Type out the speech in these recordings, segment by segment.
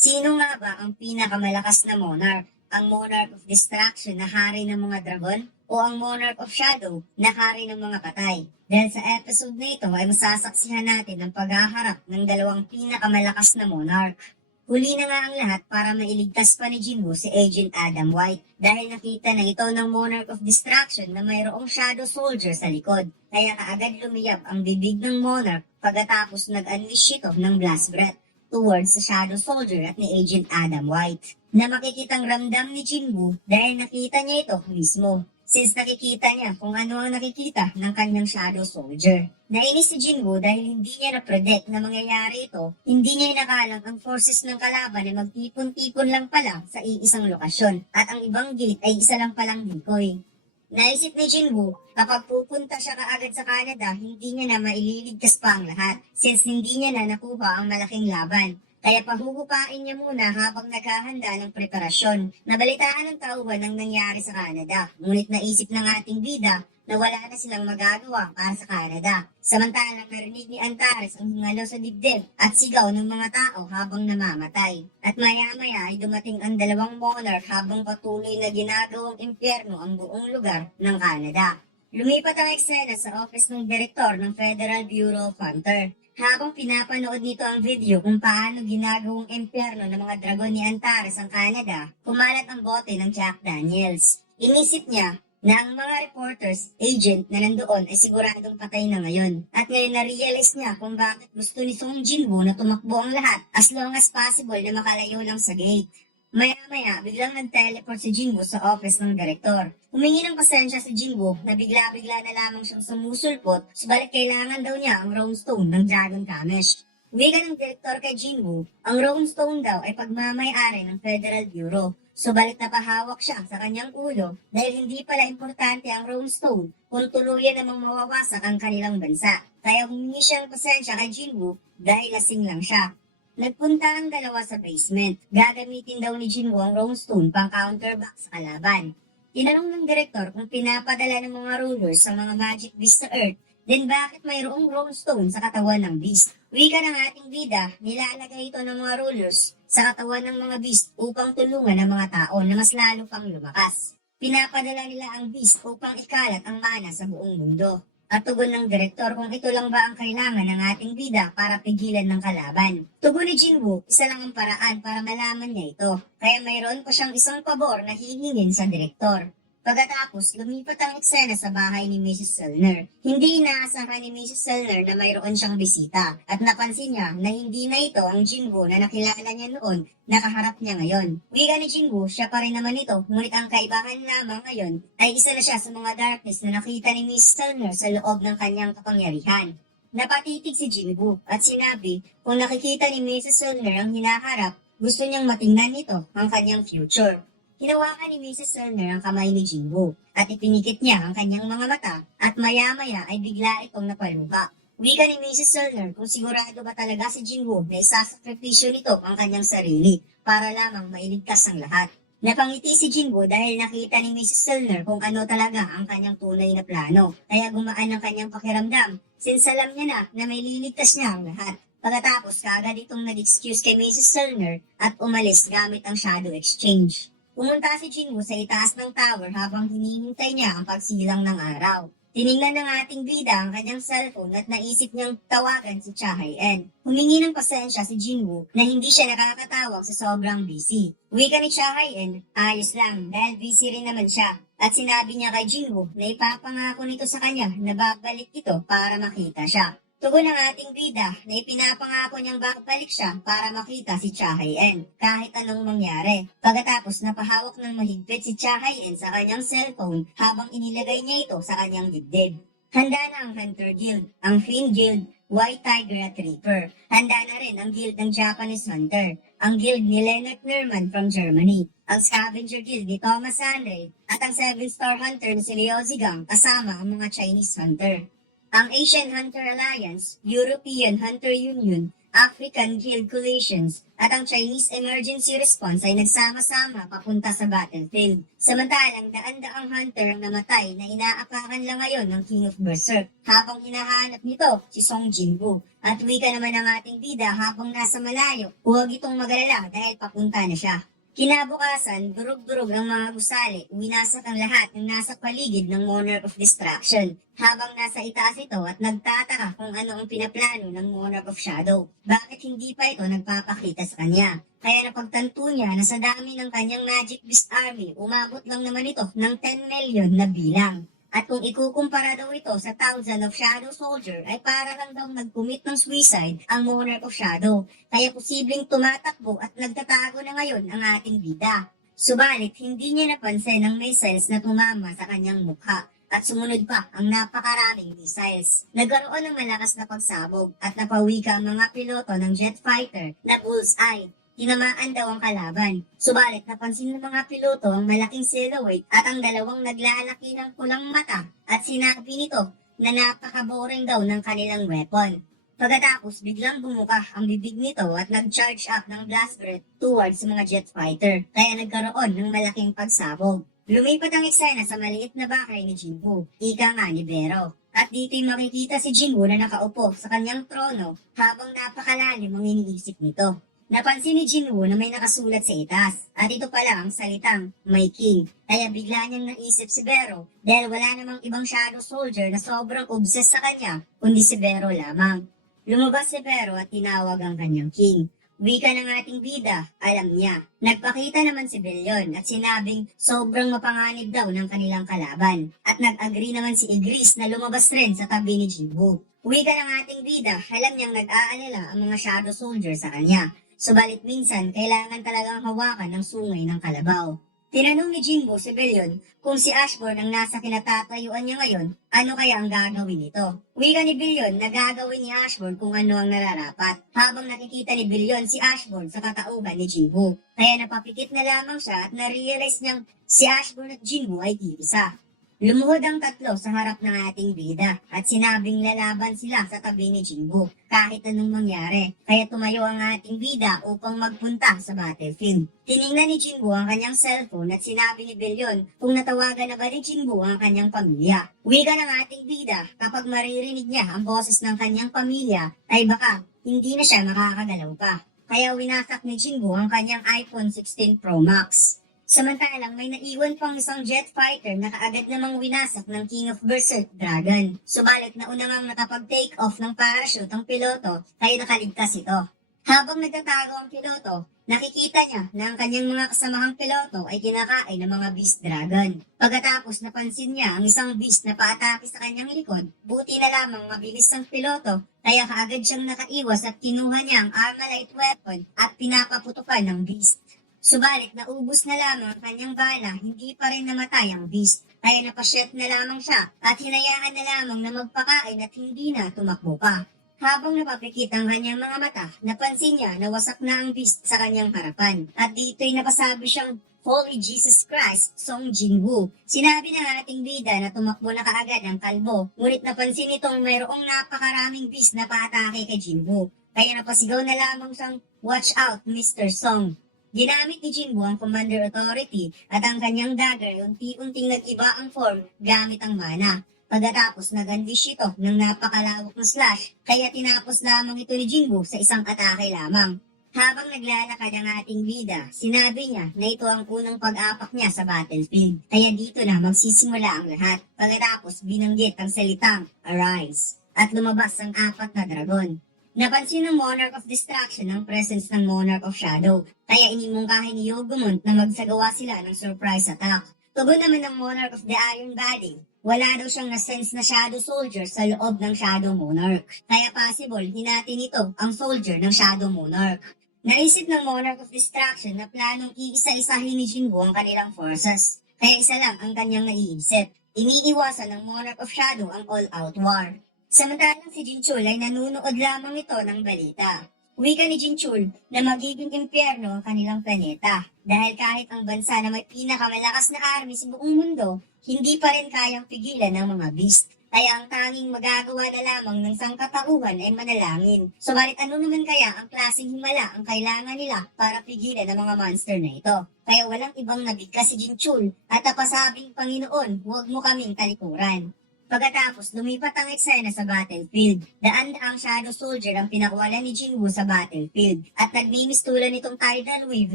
Sino nga ba ang pinakamalakas na monarch? Ang monarch of distraction na hari ng mga dragon? O ang monarch of shadow na hari ng mga patay? Dahil sa episode na ito ay masasaksihan natin ang paghaharap ng dalawang pinakamalakas na monarch. Huli na nga ang lahat para mailigtas pa ni Jinwoo si Agent Adam White dahil nakita na ito ng monarch of distraction na mayroong shadow soldier sa likod. Kaya kaagad lumiyab ang bibig ng monarch pagkatapos nag-unleash ito ng blast breath towards sa shadow soldier at ni Agent Adam White na makikitang ramdam ni Jinwoo dahil nakita niya ito mismo. Since nakikita niya kung ano ang nakikita ng kanyang shadow soldier. Nainis si Jinwoo dahil hindi niya na-predict na mangyayari ito, hindi niya inakalang ang forces ng kalaban ay magtipon-tipon lang pala sa iisang lokasyon at ang ibang gate ay isa lang palang decoy. Naisip ni Jinwoo, kapag pupunta siya kaagad sa Canada, hindi niya na maililigtas pa ang lahat since hindi niya na nakuha ang malaking laban. Kaya pahuhupain niya muna habang naghahanda ng preparasyon. Nabalitaan ng tauhan ang nangyari sa Canada, ngunit naisip ng ating bida na wala na silang magagawa para sa Canada. Samantalang narinig ni Antares ang hingalo sa dibdib at sigaw ng mga tao habang namamatay. At maya-maya ay dumating ang dalawang monarch habang patuloy na ginagawang impyerno ang buong lugar ng Canada. Lumipat ang eksena sa office ng direktor ng Federal Bureau of Hunter. Habang pinapanood nito ang video kung paano ginagawang impyerno ng mga dragon ni Antares ang Canada, kumalat ang bote ng Jack Daniels. Inisip niya na ang mga reporters, agent na nandoon ay siguradong patay na ngayon. At ngayon na-realize niya kung bakit gusto ni Song Jinwoo na tumakbo ang lahat as long as possible na makalayo lang sa gate. Maya-maya, biglang nag-teleport si Jinwoo sa office ng direktor. Humingi ng pasensya si Jinwoo na bigla-bigla na lamang siyang sumusulpot, subalit kailangan daw niya ang Rune Stone ng Dragon Kamesh. Wika ng direktor kay Jinwoo, ang Rune Stone daw ay pagmamay-ari ng Federal Bureau, subalit napahawak siya sa kanyang ulo dahil hindi pala importante ang Rune Stone kung tuluyan namang mawawasak ang kanilang bansa. Kaya humingi siya ng pasensya kay Jinwoo dahil lasing lang siya. Nagpunta ang dalawa sa basement. Gagamitin daw ni Jinwoo ang Rune Stone pang counterback sa kalaban. Tinanong ng direktor kung pinapadala ng mga rulers sa mga magic beast sa Earth, then bakit mayroong Rune Stone sa katawan ng beast? Wika ng ating bida, nilalagay ito ng mga rulers sa katawan ng mga beast upang tulungan ang mga tao na mas lalo pang lumakas. Pinapadala nila ang beast upang ikalat ang mana sa buong mundo. At tugon ng direktor kung ito lang ba ang kailangan ng ating bida para pigilan ng kalaban. Tugon ni Jinwoo, isa lang ang paraan para malaman niya ito. Kaya mayroon pa siyang isang pabor na hihingin sa direktor. Pagkatapos, lumipat ang eksena sa bahay ni Mrs. Selner. Hindi inaasahan ni Mrs. Selner na mayroon siyang bisita at napansin niya na hindi na ito ang Jinwoo na nakilala niya noon nakaharap niya ngayon. Wika ni Jinwoo, siya pa rin naman ito, ngunit ang kaibahan lamang ngayon ay isa na siya sa mga darkness na nakita ni Mrs. Selner sa loob ng kanyang kapangyarihan. Napatitig si Jinwoo at sinabi kung nakikita ni Mrs. Selner ang hinaharap, gusto niyang matingnan nito ang kanyang future. Hinawakan ni Mrs. Selner ang kamay ni Jinwoo at ipinikit niya ang kanyang mga mata at maya-maya ay bigla itong napaluha. Wika ni Mrs. Selner kung sigurado ba talaga si Jinwoo na isasakripisyo nito ang kanyang sarili para lamang mailigtas ang lahat. Napangiti si Jinwoo dahil nakita ni Mrs. Selner kung ano talaga ang kanyang tunay na plano, kaya gumaan ang kanyang pakiramdam since alam niya na may liligtas niya ang lahat. Pagkatapos kaagad itong nag-excuse kay Mrs. Selner at umalis gamit ang Shadow Exchange. Pumunta si Jinwoo sa itaas ng tower habang hinihintay niya ang pagsilang ng araw. Tiningnan ng ating bida ang kanyang cellphone at naisip niyang tawagan si Cha Hae-en. Humingi ng pasensya si Jinwoo na hindi siya nakakatawag sa sobrang busy. Wika ni Cha Hae-en, ayos lang dahil busy rin naman siya. At sinabi niya kay Jinwoo na ipapangako nito sa kanya na babalik ito para makita siya. Tugon ng ating bida na ipinapangako niyang babalik siya para makita si Cha Hae-en kahit anong mangyari. Pagkatapos napahawak ng mahigpit si Cha Hae-en sa kanyang cellphone habang inilagay niya ito sa kanyang dibdib. Handa na ang Hunter Guild, ang Fiend Guild, White Tiger at Reaper. Handa na rin ang Guild ng Japanese Hunter, ang Guild ni Leonard Nerman from Germany, ang Scavenger Guild ni Thomas Andre, at ang 7-star hunter na si Liu Zigang kasama ang mga Chinese hunter. Ang Asian Hunter Alliance, European Hunter Union, African Guild Coalitions at ang Chinese Emergency Response ay nagsama-sama papunta sa battlefield. Samantalang daan-daang hunter ang namatay na inaapakan lang ngayon ng King of Berserk habang hinahanap nito si Song Jinwoo. At wika naman ng ating bida habang nasa malayo, huwag itong magalala dahil papunta na siya. Kinabukasan, durug-durug ang mga gusali, winasak ang lahat ng nasa paligid ng Monarch of Destruction, habang nasa itaas ito at nagtataka kung ano ang pinaplano ng Monarch of Shadow. Bakit hindi pa ito nagpapakita sa kanya? Kaya napagtanto niya na sa dami ng kanyang Magic Beast Army, umabot lang naman ito ng 10 million na bilang. At kung ikukumpara daw ito sa Thousand of Shadow Soldier, ay para lang daw nag-commit ng suicide ang Monarch of Shadow. Kaya posibleng tumatakbo at nagtatago na ngayon ang ating bida. Subalit, hindi niya napansin ang missiles na tumama sa kanyang mukha. At sumunod pa ang napakaraming missiles. Nagkaroon ng malakas na pagsabog at napawika ang mga piloto ng jet fighter na Bullseye. Tinamaan daw ang kalaban. Subalit napansin ng mga piloto ang malaking silhouette at ang dalawang naglalaki ng pulang mata at sinabi nito na napaka-boring daw ng kanilang weapon. Pagkatapos biglang bumuka ang bibig nito at nag-charge up ng blast breath towards mga jet fighter kaya nagkaroon ng malaking pagsabog. Lumipat ang eksena sa maliit na bahay ni Jinwoo, ika nga ni Bero. At dito'y makikita si Jinwoo na nakaupo sa kanyang trono habang napakalalim ang iniisip nito. Napansin ni Jinwoo na may nakasulat sa itas at ito pala ang salitang My King. Kaya bigla niyang naisip si Bero dahil wala namang ibang shadow soldier na sobrang obsessed sa kanya kundi si Bero lamang. Lumabas si Bero at tinawag ang kanyang king. Wika ng ating bida, alam niya. Nagpakita naman si Billion at sinabing sobrang mapanganib daw ng kanilang kalaban. At nag-agree naman si Igris na lumabas rin sa tabi ni Jinwoo. Wika ng ating bida, alam niyang nag-aalala ang mga shadow soldier sa kanya. Subalit minsan, kailangan talagang hawakan ng sungay ng kalabaw. Tinanong ni Jinwoo si Billion kung si Ashburn ang nasa kinatatayuan niya ngayon, ano kaya ang gagawin nito? Wika ni Billion na gagawin ni Ashburn kung ano ang nararapat, habang nakikita ni Billion si Ashburn sa katauhan ni Jinwoo. Kaya napapikit na lamang siya at na-realize niyang si Ashburn at Jinwoo ay iisa. Lumuhod ang tatlo sa harap ng ating bida at sinabing lalaban sila sa tabi ni Jinwoo kahit anong mangyari. Kaya tumayo ang ating bida upang magpunta sa battlefield. Tiningnan ni Jinwoo ang kanyang cellphone at sinabi ni Billion kung natawagan na ba ni Jinwoo ang kanyang pamilya. Wika ng ating bida, kapag maririnig niya ang boses ng kanyang pamilya ay baka hindi na siya makakagalaw pa. Kaya winasak ni Jinwoo ang kanyang iPhone 16 Pro Max. Samantalang may naiwan pang isang jet fighter na kaagad namang winasak ng King of Berserk Dragon. Subalit nauna ngang nakapag-take off ng parachute ang piloto kaya nakaligtas ito. Habang nagtatago ang piloto, nakikita niya na ang kanyang mga kasamahang piloto ay kinakain ng mga beast dragon. Pagkatapos napansin niya ang isang beast na paatake sa kanyang likod, buti na lamang mabilis ang piloto kaya kaagad siyang nakaiwas at kinuha niya ang Armalite weapon at pinapaputukan ng beast. Subalit naubos na lamang ang kanyang bala, hindi pa rin namatay ang beast. Kaya napasyet na lamang siya at hinayaan na lamang na magpakain at hindi na tumakbo pa. Habang napapikit ang kanyang mga mata, napansin niya na wasak na ang beast sa kanyang harapan. At dito'y napasabi siyang, Holy Jesus Christ, Song Jinwoo. Sinabi ng ating bida na tumakbo na kaagad ang kalbo, ngunit napansin nitong mayroong napakaraming beast na paatake kay Jinwoo. Kaya napasigaw na lamang siyang, Watch out, Mr. Song. Ginamit ni Jinwoo ang Commander Authority at ang kanyang dagger unti-unting nag-iba ang form gamit ang mana. Pagkatapos nag-unleash ito ng napakalawak na slash kaya tinapos lamang ito ni Jinwoo sa isang atake lamang. Habang naglalakad ang ating bida, sinabi niya na ito ang unang pag-apak niya sa battlefield. Kaya dito na magsisimula ang lahat. Pagkatapos binanggit ang salitang Arise at lumabas ang 4 na dragon. Napansin ng Monarch of Destruction ang presence ng Monarch of Shadow, kaya inimungkahi ni Yogomont na magsagawa sila ng surprise attack. Tugon naman ng Monarch of the Iron Body, wala daw siyang na-sense na Shadow Soldier sa loob ng Shadow Monarch, kaya possible hinati nito ang soldier ng Shadow Monarch. Naisip ng Monarch of Destruction na planong iisa-isahin ni Jinwoo ang kanilang forces, kaya isa lang ang kanyang naiisip. Iniiwasan ng Monarch of Shadow ang all-out war. Samantalang si Jinchul ay nanunood lamang ito ng balita. Wika ni Jinchul na magiging impyerno ang kanilang planeta dahil kahit ang bansa na may pinakamalakas na army sa buong mundo, hindi pa rin kayang pigilan ng mga beast. Kaya ang tanging magagawa na lamang ng sangkatauhan ay manalangin. Subalit ano naman kaya ang klaseng himala ang kailangan nila para pigilan ang mga monster na ito? Kaya walang ibang nabigkas si Jinchul at napasabing, Panginoon, huwag mo kaming talikuran. Pagkatapos, lumipat ang eksena sa battlefield. Daan-daang Shadow Soldier ang pinakuwalan ni Jinwoo sa battlefield. At nagmimistulan nitong tidal wave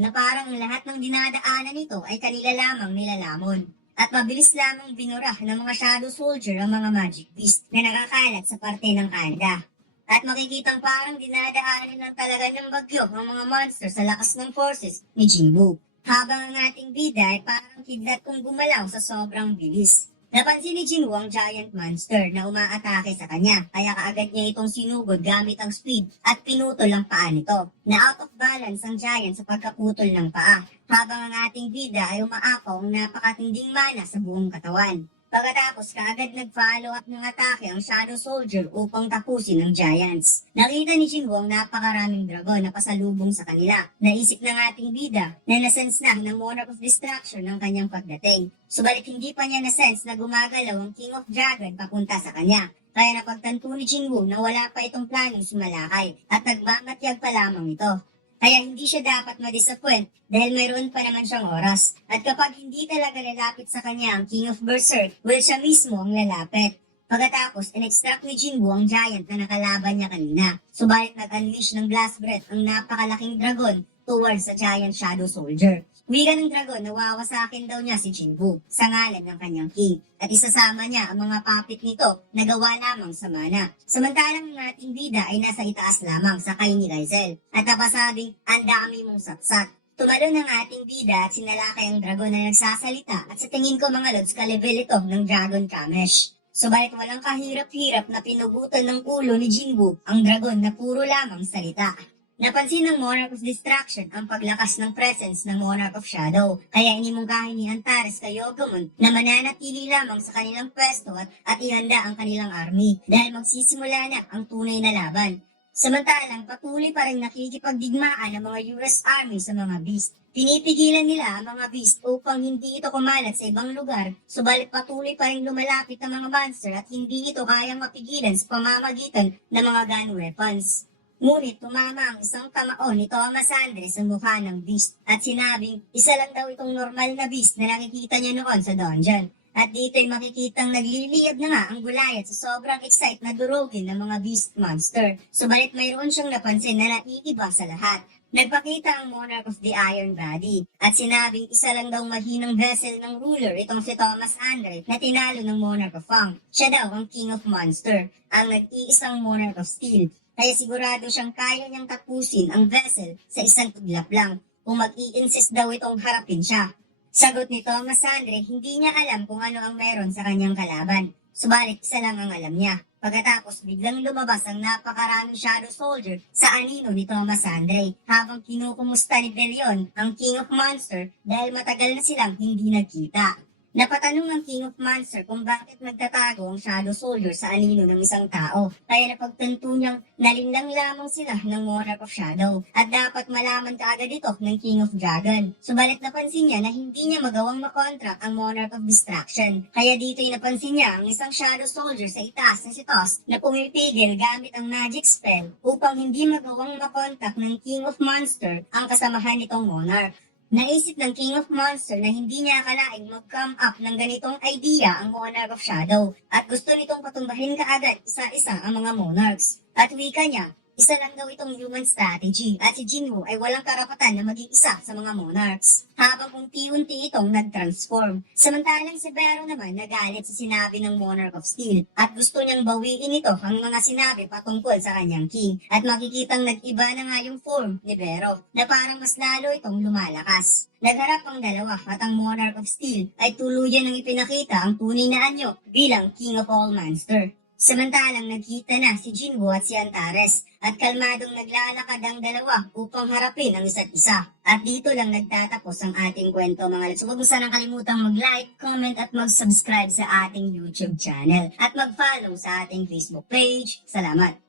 na parang lahat ng dinadaanan nito ay kanila lamang nilalamon. At mabilis lamang binura ng mga Shadow Soldier ang mga Magic Beast na nakakalat sa parte ng Canada. At makikitang parang dinadaanan ng talaga ng bagyo ang mga monster sa lakas ng forces ni Jinwoo. Habang ang ating bida ay parang kidlat kong gumalaw sa sobrang bilis. Napansin ni Jinwoo ang giant monster na umaatake sa kanya, kaya kaagad niya itong sinugod gamit ang speed at pinutol ang paa nito. Na out of balance ang giant sa pagkaputol ng paa, habang ang ating bida ay umaapaw ang napakatinding mana sa buong katawan. Pagkatapos kaagad nag-follow up ng atake ang Shadow Soldier upang tapusin ang Giants. Nakita ni Jinwoo ang napakaraming dragon na pasalubong sa kanila. Naisip ng ating bida na nasense na ng Monarch of Destruction ng kanyang pagdating. Subalit hindi pa niya nasense na gumagalaw ang King of Dragon papunta sa kanya. Kaya napagtanto ni Jinwoo na wala pa itong planong sumalakay at nagmamatyag pa lamang ito. Kaya hindi siya dapat ma-disappoint dahil mayroon pa naman siyang oras. At kapag hindi talaga lalapit sa kanya ang King of Berserk, well siya mismo ang lalapit. Pagkatapos, in-extract ni Jinwoo ang giant na nakalaban niya kanina. Subalit nag-unleash ng blast breath ang napakalaking dragon towards sa giant Shadow Soldier. Wika ng dragon, nawawasakin daw niya si Jinwoo sa ngalan ng kanyang king at isasama niya ang mga puppet nito na gawa lamang sa mana. Samantalang ang ating bida ay nasa itaas lamang sa kay ni Raizel at napasabing, ang dami mong satsat. Tumalon ng ating bida at sinalakay ang dragon na nagsasalita at sa tingin ko mga lods ka-level ito ng Dragon Kamesh. Subalit walang kahirap-hirap na pinugutan ng ulo ni Jinwoo ang dragon na puro lamang salita. Napansin ng Monarch of Destruction ang paglakas ng presence ng Monarch of Shadow, kaya inimungkahi ni Antares kay Yogamon na mananatili lamang sa kanilang pwesto at ihanda ang kanilang army dahil magsisimula na ang tunay na laban. Samantalang patuloy pa rin nakikipagdigmaan ang mga US Army sa mga Beast. Pinipigilan nila ang mga Beast upang hindi ito kumalat sa ibang lugar, subalit patuloy pa rin lumalapit ang mga monster at hindi ito kayang mapigilan sa pamamagitan ng mga gun weapons. Ngunit tumama ang isang kamao ni Thomas Andres sa mukha ng beast at sinabing isa lang daw itong normal na beast na nakikita niya noon sa dungeon. At dito'y makikitang nagliliyab na nga ang Goliath sa sobrang excite na durugin ng mga beast monster. Subalit mayroon siyang napansin na naiiba sa lahat. Nagpakita ang Monarch of the Iron Body at sinabing isa lang daw mahinang vessel ng ruler itong si Thomas Andre na tinalo ng Monarch of Fang. Siya daw ang King of Monster, ang nag-iisang Monarch of Steel. Kaya sigurado siyang kaya niyang tapusin ang vessel sa isang iglap lang kung mag-i-insist daw itong harapin siya. Sagot ni Thomas Andre, hindi niya alam kung ano ang meron sa kanyang kalaban. Subalit isa lang ang alam niya. Pagkatapos biglang lumabas ang napakaraming Shadow Soldier sa anino ni Thomas Andre habang kinukumusta ni Belion ang King of Monster dahil matagal na silang hindi nagkita. Napatanong ang King of Monster kung bakit nagtatago ang Shadow Soldier sa anino ng isang tao. Kaya napagtanto niyang nalinlang lamang sila ng Monarch of Shadow at dapat malaman kaagad ito ng King of Dragon. Subalit napansin niya na hindi niya magawang makontract ang Monarch of Destruction. Kaya dito'y napansin niya ang isang Shadow Soldier sa itaas na si Toss na pumipigil gamit ang magic spell upang hindi magawang makontract ng King of Monster ang kasamahan nitong Monarch. Naisip ng King of Monster na hindi niya akalaing mag-come up ng ganitong idea ang Monarch of Shadow at gusto nitong patumbahin kaagad isa-isa ang mga Monarchs. At wika niya, isa lang daw itong human strategy at si Jinwoo ay walang karapatan na maging isa sa mga Monarchs habang unti-unti itong nag-transform. Samantalang si Bero naman nagalit sa sinabi ng Monarch of Steel at gusto niyang bawiin ito ang mga sinabi patungkol sa kanyang king at makikitang nag-iba na nga yung form ni Bero na parang mas lalo itong lumalakas. Nagharap ang dalawa at ang Monarch of Steel ay tuluyan ng ipinakita ang tunay na anyo bilang King of All Monster. Samantalang nagkita na si Jinwoo at si Antares at kalmadong naglalakad ang dalawa upang harapin ang isa't isa. At dito lang nagtatapos ang ating kwento mga lods. Huwag mo sanang kalimutang mag-like, comment at mag-subscribe sa ating YouTube channel at mag-follow sa ating Facebook page. Salamat!